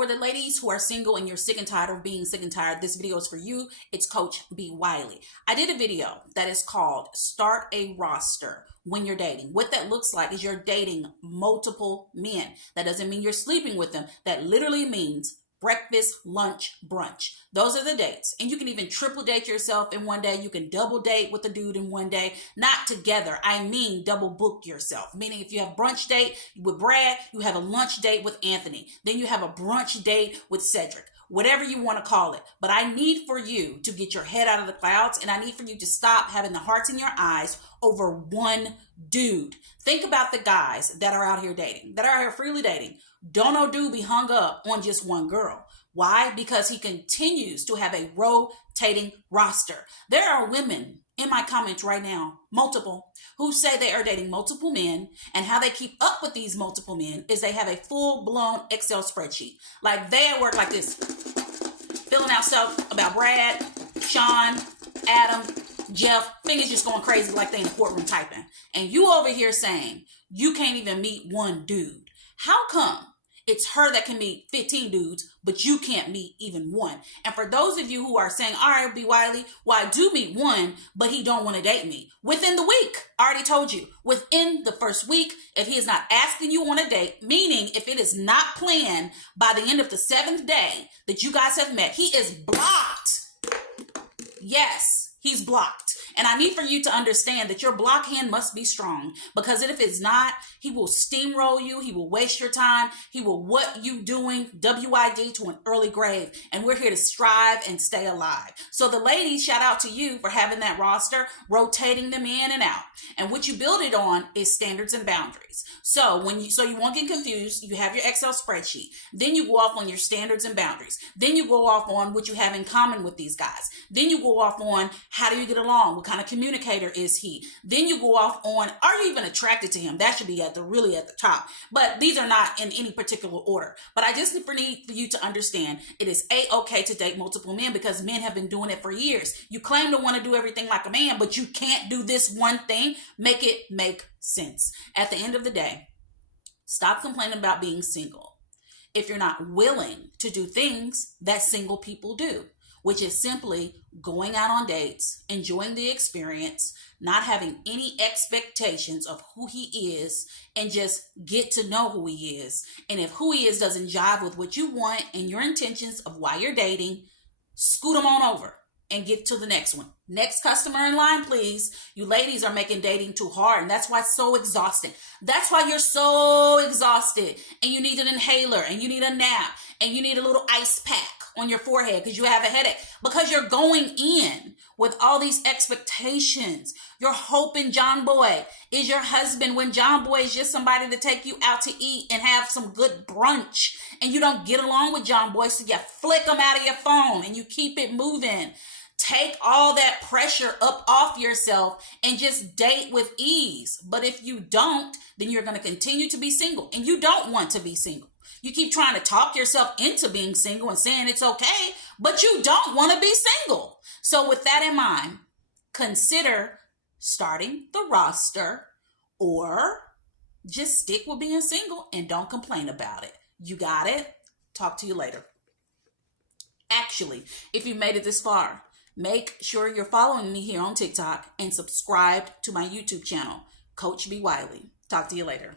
For the ladies who are single and you're sick and tired of being sick and tired, this video is for you. It's Coach B. Wiley. I did a video that is called Start a Roster When You're Dating. What that looks like is you're dating multiple men. That doesn't mean you're sleeping with them. That literally means breakfast, lunch, brunch. Those are the dates. And you can even triple date yourself in one day. You can double date with a dude in one day. Not together. I mean double book yourself. Meaning if you have brunch date with Brad, you have a lunch date with Anthony. Then you have a brunch date with Cedric. Whatever you want to call it. But I need for you to get your head out of the clouds, and I need for you to stop having the hearts in your eyes over one dude. Think about the guys that are out here dating, that are out here freely dating. Don't no dude be hung up on just one girl. Why? Because he continues to have a rotating roster. There are women in my comments right now, multiple, who say they are dating multiple men, and how they keep up with these multiple men is they have a full-blown Excel spreadsheet. Like they at work like this, filling out stuff about Brad, Sean, Adam, Jeff, fingers just going crazy like they in the courtroom typing. And you over here saying you can't even meet one dude. How come it's her that can meet 15 dudes, but you can't meet even one? And for those of you who are saying, all right, B. Wiley, well, I do meet one, but he don't want to date me. Within the week, I already told you, within the first week, if he is not asking you on a date, meaning if it is not planned by the end of the 7th day that you guys have met, he is blocked. Yes, he's blocked. And I need for you to understand that your block hand must be strong, because if it's not, he will steamroll you. He will waste your time. He will what you doing, WID, to an early grave. And we're here to strive and stay alive. So the ladies, shout out to you for having that roster, rotating them in and out. And what you build it on is standards and boundaries. So you won't get confused, you have your Excel spreadsheet. Then you go off on your standards and boundaries. Then you go off on what you have in common with these guys. Then you go off on how do you get along? What kind of communicator is he? Then you go off on, are you even attracted to him? That should be really at the top. But these are not in any particular order. But I just need for you to understand it is A-okay to date multiple men, because men have been doing it for years. You claim to want to do everything like a man, but you can't do this one thing. Make it make sense. At the end of the day, stop complaining about being single if you're not willing to do things that single people do, which is simply going out on dates, enjoying the experience, not having any expectations of who he is, and just get to know who he is. And if who he is doesn't jive with what you want and your intentions of why you're dating, scoot him on over and get to the next one. Next customer in line, please. You ladies are making dating too hard, and that's why it's so exhausting. That's why you're so exhausted, and you need an inhaler, and you need a nap, and you need a little ice pack on your forehead because you have a headache, because you're going in with all these expectations. You're hoping John Boy is your husband when John Boy is just somebody to take you out to eat and have some good brunch, and you don't get along with John Boy, so you flick him out of your phone and you keep it moving. Take all that pressure up off yourself and just date with ease. But if you don't, then you're going to continue to be single, and you don't want to be single. You keep trying to talk yourself into being single and saying it's okay, but you don't want to be single. So with that in mind, consider starting the roster, or just stick with being single and don't complain about it. You got it? Talk to you later. Actually, if you made it this far, make sure you're following me here on TikTok and subscribe to my YouTube channel, Coach B. Wiley. Talk to you later.